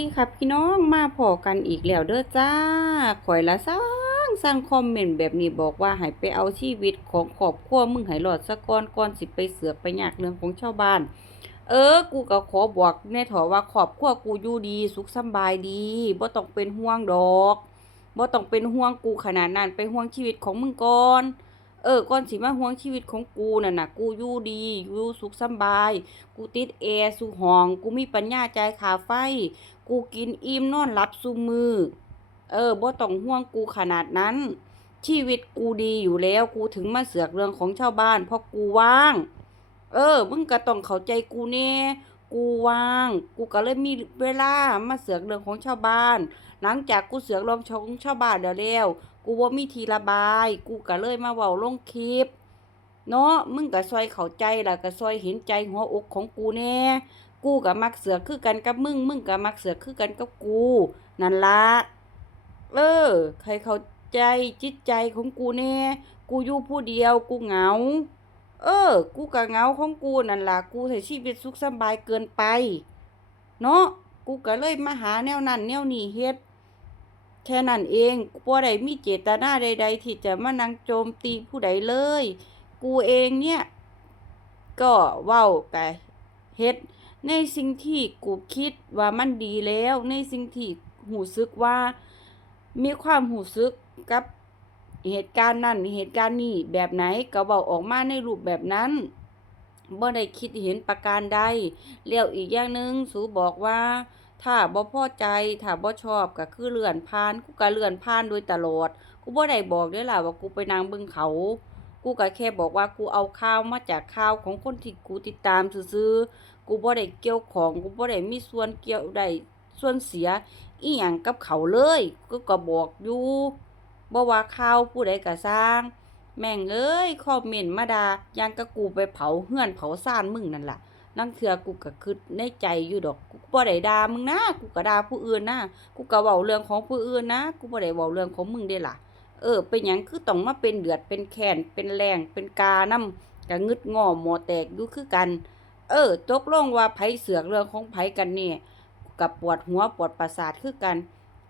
ดีครับพี่น้องมาพอกันอีกแล้วเด้อจ้าข่อยละสร้างสร้างคอมเมนต์แบบนี้บอกว่าให้ไปเอาชีวิตของครอบครัวมึงให้รอดซะกอนก่อนสิไปเสือกไปยากเรื่องของชาวบ้าน เออ กูก็ขอบอกแน่ถอว่าครอบครัวกูอยู่ดี สุขสบายดีบ่ต้องเป็นห่วงดอกบ่ต้องเป็นห่วงกูขนาดนั้นไปห่วงชีวิตของมึงก่อน เออก่อนสิมาห่วงชีวิตของกูน่ะนะกูอยู่ดีอยู่สุขสบาย กูติดแอร์สุห้อง กูมีปัญญาใจ่าไฟ กูกินอิ่มนอนหลับซุมือ เออบ่ต้องห่วงกูขนาดนั้น ชีวิตกูดีอยู่แล้วกูถึงมาเสือกเรื่องของชาวบ้าน เพราะกูว่าง เออมึงก็ต้องเข้าใจกูแน่กูว่าง กูก็เลยมีเวลามาเสือกเรื่องของชาวบ้าน หลังจากกูเสือกเรื่องของชาวบ้านแล้วแล้ว กูว่ามีทีระบาย กูก็เลยมาเว้าลงคลิป เนาะมึงก็ซอยเข้าใจล่ะก็ซอยเห็นใจหัวอกของกูแน่กูก็มักเสือกคือกันกับมึง มึงก็มักเสือกคือกันกับกู นั่นละเออ ใครเข้าใจจิตใจของกูแน่ กูอยู่ผู้เดียว กูเหงา เออ กูก็เหงาของกูนั่นล่ะกูใช้ชีวิตสุขสบายเกินไป เนาะกูก็เลยมาหาแนวนั้นแนวนี้เฮ็ด แค่นั้นเองกูบ่ได้มีเจตนาใด ๆ ที่จะมานั่งโจมตีผู้ใดเลย กูเองเนี่ย ก็เว้าไปเฮ็ด ในสิ่งที่กูคิดว่ามันดีแล้ว ในสิ่งที่หูสึกว่า มีความหูสึกกับเหตุการณ์นั้นเหตุการณ์นี้แบบไหนก็เว้าออกมาในรูปแบบนั้นบ่ได้คิดเห็นประการใดแล้วอีกอย่างหนึ่งสูบอกว่า ถ้าบ่พอใจถ้าบ่ชอบก็คือเลื่อนผ่านกูก็เลื่อนผ่านโดยตลอด กูบ่ได้บอกด้อล่ะว่ากูไปนั่งเบิ่งเขา กูก็แค่บอกว่ากูเอาข่าวมาจากข่าวของคนที่กูติดตามซื่อๆกูบ่ได้เกี่ยวของกูบ่ได้มีส่วนเกี่ยวได้ส่วนเสียอีหยังกับเขาเลยกูก็บอกอยู่บ่ว่าข่าวผู้ใดก็สร้าง แม่งเอ้ยคอมเมนต์มาดาอย่างกับกูไปเผาเฮือนเผาซ่านมึงนั่นล่ะ นั่นเถื่อกูก็คิดในใจอยู่ดอกกูบ่ได้ด่ามึงนะกูก็ด่าผู้อื่นนะกูก็เว้าเรื่องของผู้อื่นนะกูบ่ได้เว้าเรื่องของมึงเด้ล่ะ เออ เป็นหยังคือต้องมาเป็นเดือดเป็นแค้นเป็นแรงเป็นกานำก็งึดงอหมอแตกอยู่คือกัน เออ ตกลงว่าไผเสือกเรื่องของไผกันนี่กับปวดหัวปวดประสาทคือกัน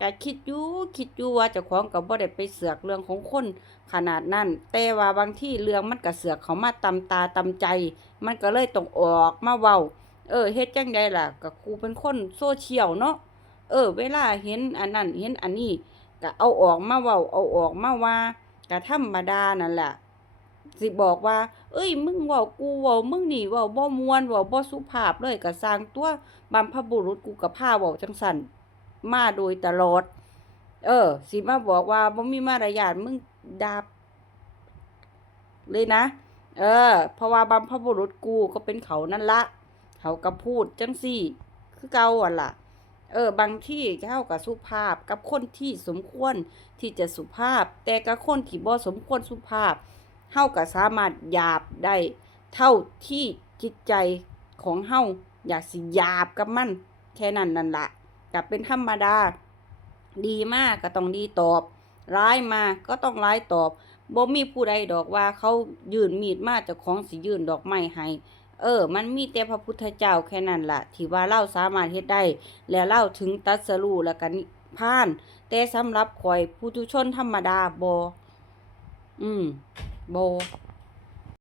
ก็คิดอยู่คิดอยู่ว่าเจ้าของก็บบ่ได้ไปเสือกเรื่องของคนขนาดนั้น แต่ว่าบางที่เรื่องมันก็เสือกเขามาตำตาตำใจ มันก็เลยต้องออกมาเว้า เออเฮ็ดจังไดล่ะก็กูเป็นคนโซเชียลเนาะเออ เวลาเห็นอันนั้นเห็นอันนี้ก็เอาออกมาเว้าเอาออกมาว่าก็ธรรมดานั่นแหละสิบอกว่า เอ้ย มึงเว้ากูเว้ามึงนี่เว้าบ่มวนเว้าบ่สุภาพเลยก็สร้างตัวบรรพบุรุษกูก็พาเว้าจังซั่น มาโดยตลอด เออ สิมาบอกว่าบ่มีมารยาทมึงด่าเลยนะ เออ เพราะว่าบรรพบุรุษกูก็เป็นเขานั่นละ เขาก็พูดจังซี่ คือเก่าอะล่ะ เออ บางที่เขาก็สุภาพกับคนที่สมควรที่จะสุภาพ แต่กับคนที่บ่สมควรสุภาพเฮาก็สามารถหยาบได้เท่าที่จิตใจของเฮาอยากสิหยาบกับมัน แค่นั้นนั่นละ ก็เป็นธรรมดา ดีมากก็ต้องดีตอบ ร้ายมาก็ต้องร้ายตอบบ่มีผู้ใดดอกว่าเขายื่นมีดมาจ้าของสิยื่นดอกไม้ให้เออ มันมีแต่พระพุทธเจ้าแค่นั้นล่ะ ที่ว่าเราสามารถเฮ็ดได้ แล้วเราถึงตัสรู้แล้วก็นิพพาน แต่สำหรับข่อยผู้ทุชนธรรมดาบ่อืมบ่